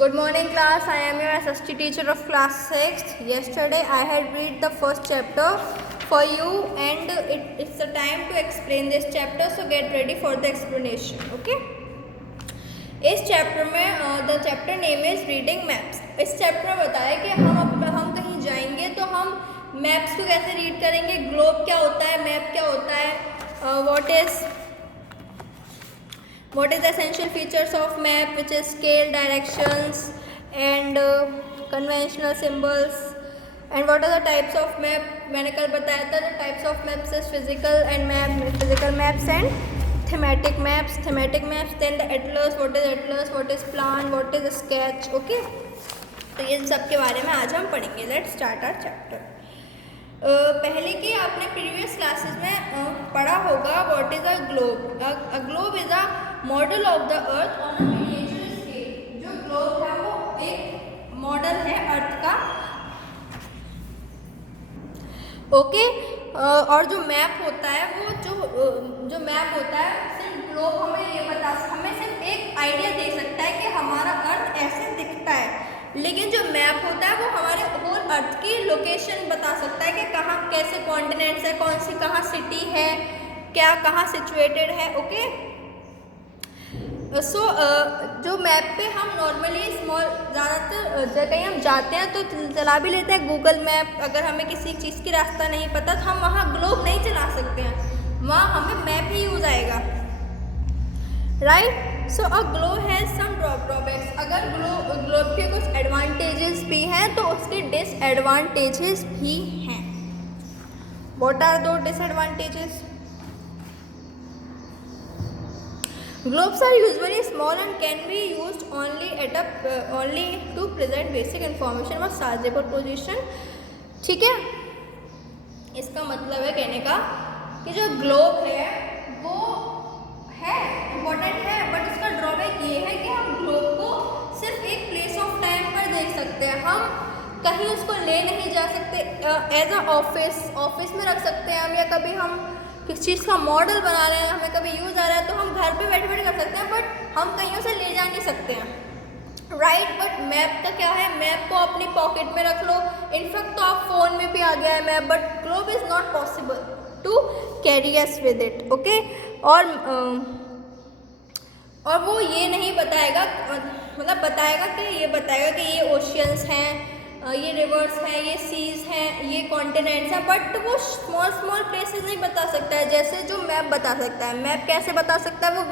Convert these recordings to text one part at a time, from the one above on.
Good morning class, I am your SST teacher of class 6th. Yesterday I had read the first chapter for you and it's the time to explain this chapter, so get ready for the explanation. Okay? इस chapter में the chapter name is reading maps. इस chapter में बताया कि हम कहीं जाएंगे तो हम मैप्स को कैसे रीड करेंगे, ग्लोब क्या होता है, मैप क्या होता है, what is the essential features of map, which is scale, directions and conventional symbols, and what are the types of map. मैंने कल बताया था the types of maps is physical maps and thematic maps. Then the atlas, what is plan, what is sketch. Okay, तो ये सब के बारे में आज हम पढ़ेंगे. Let's start our chapter. पहले कि आपने प्रीवियस क्लासेस में पढ़ा होगा what is a globe. A globe is a model of the earth on a miniature scale. जो ग्लोब है वो एक मॉडल है अर्थ का. ओके, और जो मैप होता है वो जो मैप होता है सिर्फ ग्लोब हमें सिर्फ एक आइडिया दे सकता है कि हमारा अर्थ ऐसे दिखता है, लेकिन जो मैप होता है वो हमारे होल अर्थ की लोकेशन बता सकता है कि कहाँ कैसे कॉन्टिनेंट्स है, कौन सी कहाँ सिटी है, क्या कहाँ सिचुएटेड है. ओके, सो जो मैप पे हम नॉर्मली ज़्यादातर कहीं हम जाते हैं तो चला भी लेते हैं गूगल मैप. अगर हमें किसी चीज़ की रास्ता नहीं पता तो हम वहाँ ग्लोब नहीं चला सकते हैं, वहाँ हमें मैप ही यूज़ आएगा. Right, so a globe has some drawbacks. अगर ग्लोब के कुछ एडवांटेजेस भी हैं तो उसके डिसएडवांटेजेस भी हैं. व्हाट आर दो disadvantages? Globes are usually small and can be used only to present basic information about sizable position. ठीक है, इसका मतलब है कहने का कि जो ग्लोब है वो है इम्पोर्टेंट है, बट उसका ड्रॉबैक ये है कि हम ग्लोब को सिर्फ एक प्लेस ऑफ टाइम पर देख सकते हैं. हम कहीं उसको ले नहीं जा सकते. एज अ ऑफिस में रख सकते हैं हम, या कभी हम किस चीज़ का मॉडल बना रहे हैं, हमें कभी यूज़ आ रहा है तो हम घर पे बैठे कर सकते हैं, बट हम कहीं उसे ले जा नहीं सकते हैं. राइट, बट मैप का क्या है, मैप को अपनी पॉकेट में रख लो. इनफैक्ट तो आप फ़ोन में भी आ गया है map, but globe is not possible to carry us with it. Okay, और वो ये नहीं बताएगा, मतलब बताएगा कि ये ओशियंस हैं, ये रिवर्स हैं, ये सीज हैं, ये कॉन्टिनेंट्स हैं, बट वो स्मॉल प्लेसेस नहीं बता सकता है जैसे जो मैप बता सकता है. मैप कैसे बता सकता है? वो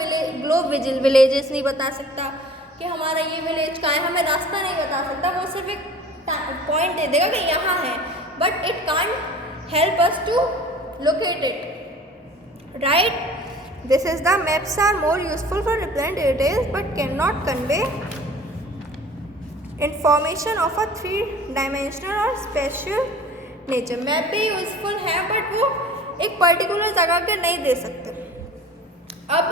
ग्लोब विलेजेस नहीं बता सकता कि हमारा ये विलेज कहाँ है, हमें रास्ता नहीं बता सकता. वो सिर्फ एक पॉइंट दे देगा कि यहाँ है, but it can't help us to locate it. Right, this is the maps are more useful for representing details but cannot convey information of a 3-dimensional or spatial nature. Map भी useful है but वो एक particular जगह के नहीं दे सकते. अब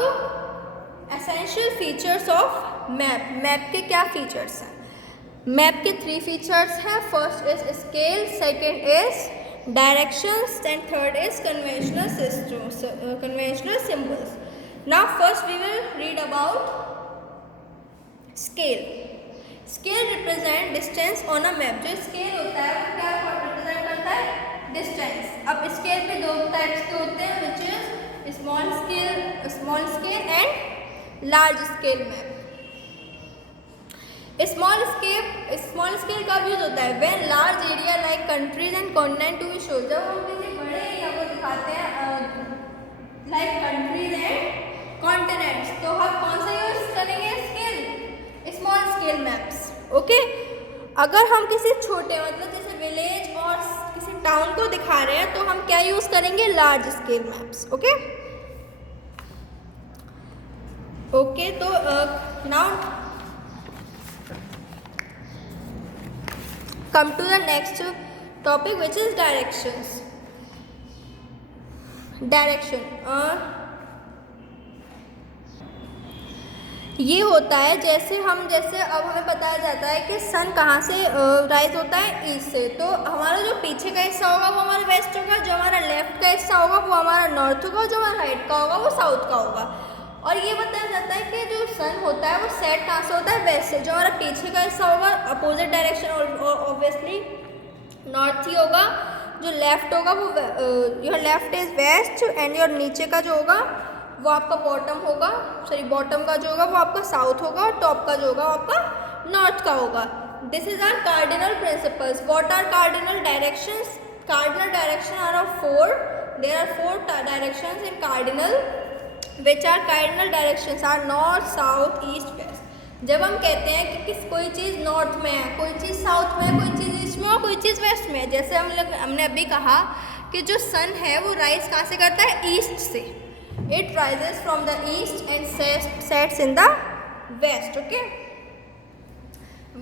essential features of map के क्या फीचर्स हैं? मैप के 3 फीचर्स हैं. First is scale, second is directions, and third is conventional symbols. Now first we will read about scale. Scale represent distance on a map. जो scale होता है वो क्या represent करता है? Distance. अब scale पे 2 types के होते हैं, which is small scale and large scale map. Small scale कब यूज होता है? When large area like countries and continent to be show. जब हम किसी बड़े एरिया को दिखाते हैं लाइक कंट्रीज एंड कॉन्टिनेंट्स, तो हम कौन सा यूज करेंगे? Scale, small scale maps. Okay, अगर हम किसी छोटे मतलब जैसे विलेज और किसी टाउन को दिखा रहे हैं तो हम क्या यूज करेंगे? Large scale maps. ओके, तो now come to the next topic, which is directions. Direction ये होता है जैसे अब हमें बताया जाता है कि सन कहाँ से राइज होता है? ईस्ट से. तो हमारा जो पीछे का हिस्सा होगा वो हमारा वेस्ट होगा, जो हमारा लेफ्ट का हिस्सा होगा वो हमारा नॉर्थ होगा, जो हमारा राइट का होगा वो साउथ का होगा. और ये बताया जाता है कि जो सन होता है वो सेट कहाँ से होता है, वेस्ट से। जो हमारा पीछे का हिस्सा होगा अपोजिट डायरेक्शन ऑब्वियसली नॉर्थ ही होगा, जो लेफ्ट होगा वो your left is west and your नीचे का जो होगा वो आपका बॉटम होगा, सॉरी बॉटम का जो होगा वो आपका साउथ होगा और टॉप का जो होगा वो आपका नॉर्थ का होगा। This is our cardinal principles. What are cardinal directions? Cardinal direction are of four, there are four directions in cardinal, which are cardinal directions are north south east west. जब हम कहते हैं कि कोई चीज़ नॉर्थ में है, कोई चीज़ साउथ में है, कोई चीज़ ईस्ट में और कोई चीज़ वेस्ट में है, जैसे हमने अभी कहा कि जो सन है वो राइज कहाँ से करता है, ईस्ट से। It rises from the east and sets in the west. Okay,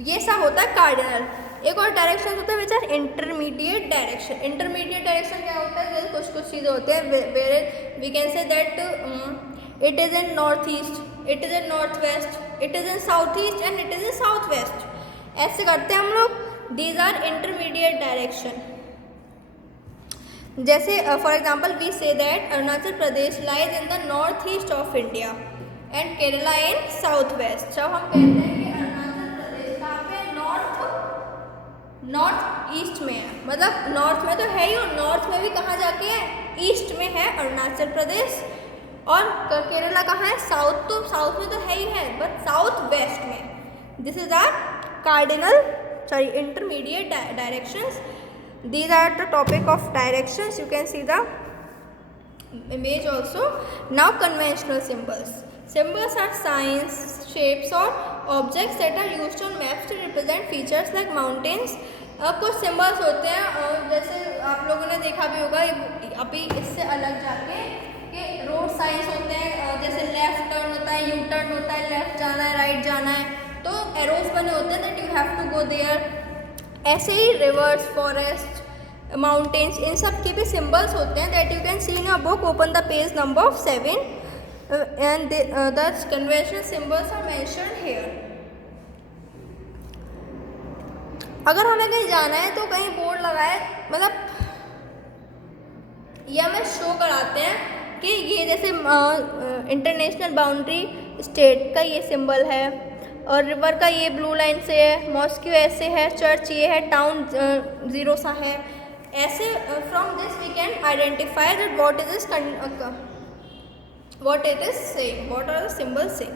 ये सब होता है कार्डिनल। एक और डायरेक्शन होता है which are intermediate direction. Intermediate direction क्या होता है, जैसे कुछ चीज़ें होते हैं where we can say that it is in north east, it is in north west, it is in south east and it is in south west. ऐसे करते हैं हम लोग। These are intermediate direction. जैसे for example we say that Arunachal Pradesh lies in the north east of India and Kerala in south waste. जब हम कहते हैं कि अरुणाचल प्रदेश कहाँ पे, नॉर्थ ईस्ट में है, मतलब नॉर्थ में तो है ही और नॉर्थ में भी कहाँ जाके है, ईस्ट में है अरुणाचल प्रदेश। और केरला कहाँ है, साउथ, तो साउथ में तो है ही है बट साउथ वेस्ट में। This is our cardinal sorry intermediate directions. These are the topic of directions. You can see the image also. Now conventional symbols. Symbols are signs, shapes or objects that are used on maps to represent features like mountains. कुछ symbols होते हैं जैसे आप लोगों ने देखा भी होगा अभी इससे अलग जाके कि रोड साइंस होते हैं, जैसे लेफ्ट टर्न होता है, यू टर्न होता है, लेफ्ट जाना है, राइट जाना है, तो एरोज बने होते हैं that you have to go there. ऐसे ही रिवर्स, फॉरेस्ट, माउंटेन्स, इन सब के भी सिम्बल्स होते हैं that you can see in a book. Open the page number 7 and the conventional symbols are mentioned here. अगर हमें कहीं जाना है तो कहीं बोर्ड लगाए, मतलब या हमें शो कराते हैं कि ये जैसे इंटरनेशनल बाउंड्री स्टेट का ये सिंबल है और रिवर का ये ब्लू लाइन से है, मॉस्क्यू ऐसे है, चर्च ये है, टाउन ज़ीरो सा है। ऐसे from this we can identify that what is what it is saying, what are the symbols saying.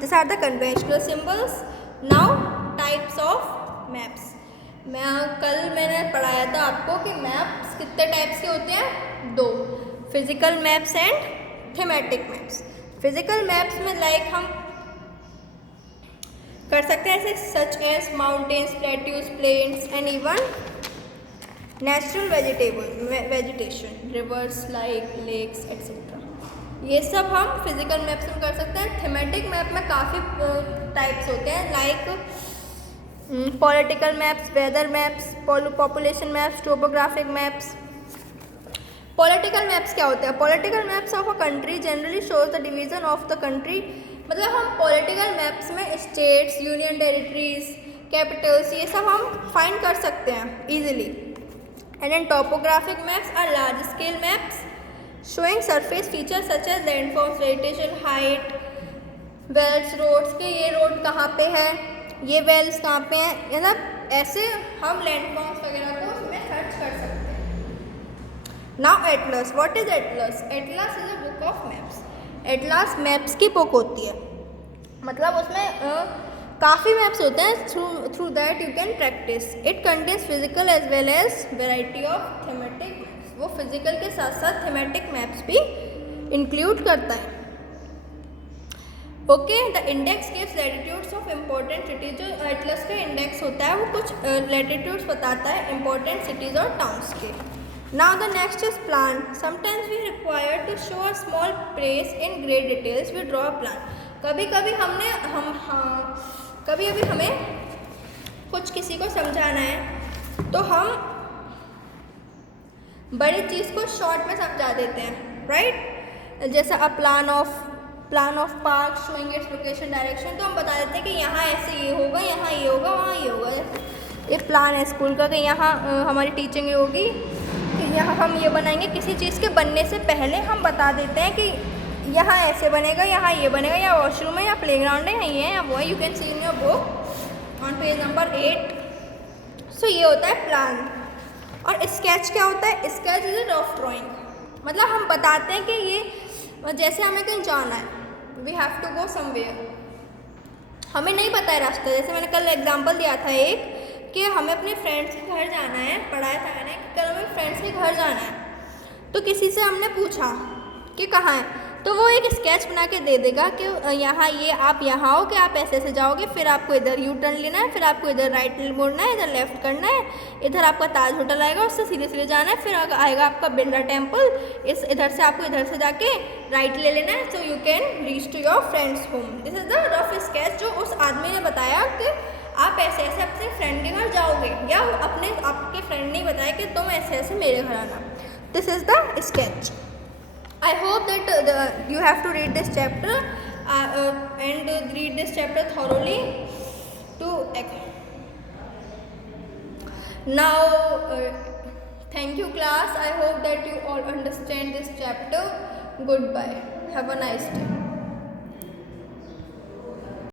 These are the conventional symbols. Now types of maps. मैंने पढ़ाया था आपको कि मैप्स कितने टाइप्स के होते हैं, दो, physical maps and thematic maps. Physical maps में लाइक हम कर सकते हैं ऐसे such as mountains, plateaus, plains and even natural vegetation, rivers like lakes etcetera. ये सब हम फिजिकल मैप्स में कर सकते हैं। थीमेटिक मैप में काफ़ी टाइप्स होते हैं like political maps, weather maps, population maps, topographic maps. Political maps क्या होते हैं? Political maps of a country generally shows the division of the country. मतलब हम पॉलिटिकल मैप्स में स्टेट्स, यूनियन टेरिटरीज, कैपिटल्स ये सब हम फाइंड कर सकते हैं easily. And an topographic maps are large scale maps showing surface features such as landforms, vegetation, height, wells, roads के ये रोड कहाँ पे है, ये वेल्स कहाँ पे हैं, मतलब ऐसे हम लैंडफॉर्म्स वगैरह को उसमें सर्च कर सकते हैं। Now atlas, what is atlas? Atlas is a book of maps. Atlas maps की बुक होती है, मतलब उसमें काफ़ी मैप्स होते हैं, through that you can practise. It contains physical as well as variety of thematic. वो फिजिकल के साथ साथ थीमेटिक मैप्स भी इंक्लूड करता है। Okay, the index gives latitudes of important cities. जो एटलस का इंडेक्स होता है वो कुछ लैटिट्यूड्स बताता है इम्पोर्टेंट सिटीज़ और टाउन्स के। Now the next is plan. Sometimes we require to show a small place in great details, we draw a plan. कभी कभी हमें कुछ किसी को समझाना है तो हम बड़ी चीज़ को शॉर्ट में समझा देते हैं, राइट? जैसे a plan of park showing its location direction, तो हम बता देते हैं कि यहाँ ऐसे ये होगा, यहाँ ये होगा, वहाँ ये होगा। ये प्लान है स्कूल का कि यहाँ हमारी टीचिंग ये होगी कि यहाँ हम ये बनाएंगे। किसी चीज़ के बनने से पहले हम बता देते हैं कि यहाँ ऐसे बनेगा, यहाँ ये बनेगा, या वॉशरूम है या प्लेग्राउंड है, या ये है या वो है, you can see in your book on page number 8। सो ये होता है प्लान। और स्केच क्या होता है? Sketch is a rough drawing, मतलब हम बताते हैं कि ये जैसे हमें कहीं जाना है, we have to go somewhere, हमें नहीं पता है रास्ता। जैसे मैंने कल एग्जांपल दिया था एक कि हमें अपने फ्रेंड्स के घर जाना है, पढ़ाया था मैंने कि कल हमें फ्रेंड्स के घर जाना है, तो किसी से हमने पूछा कि कहाँ है, तो वो एक स्केच बना के दे देगा कि यहाँ ये आप यहाँ हो कि आप ऐसे ऐसे जाओगे, फिर आपको इधर यू टर्न लेना है, फिर आपको इधर राइट मुड़ना है, इधर लेफ्ट करना है, इधर आपका ताज होटल आएगा, उससे सीधे सीधे जाना है, फिर आएगा आपका बिरला टेम्पल, इस इधर से आपको इधर से जाके राइट ले लेना है, so you can reach to your friends home. This is the rough sketch जो उस आदमी ने बताया कि आप ऐसे ऐसे अपने फ्रेंड के घर जाओगे, या आपके फ्रेंड ने बताया कि तुम ऐसे ऐसे मेरे घर आना। This is the sketch. I hope that you have to read this chapter and read this chapter thoroughly now. Thank you class. I hope that you all understand this chapter. Goodbye. Have a nice day.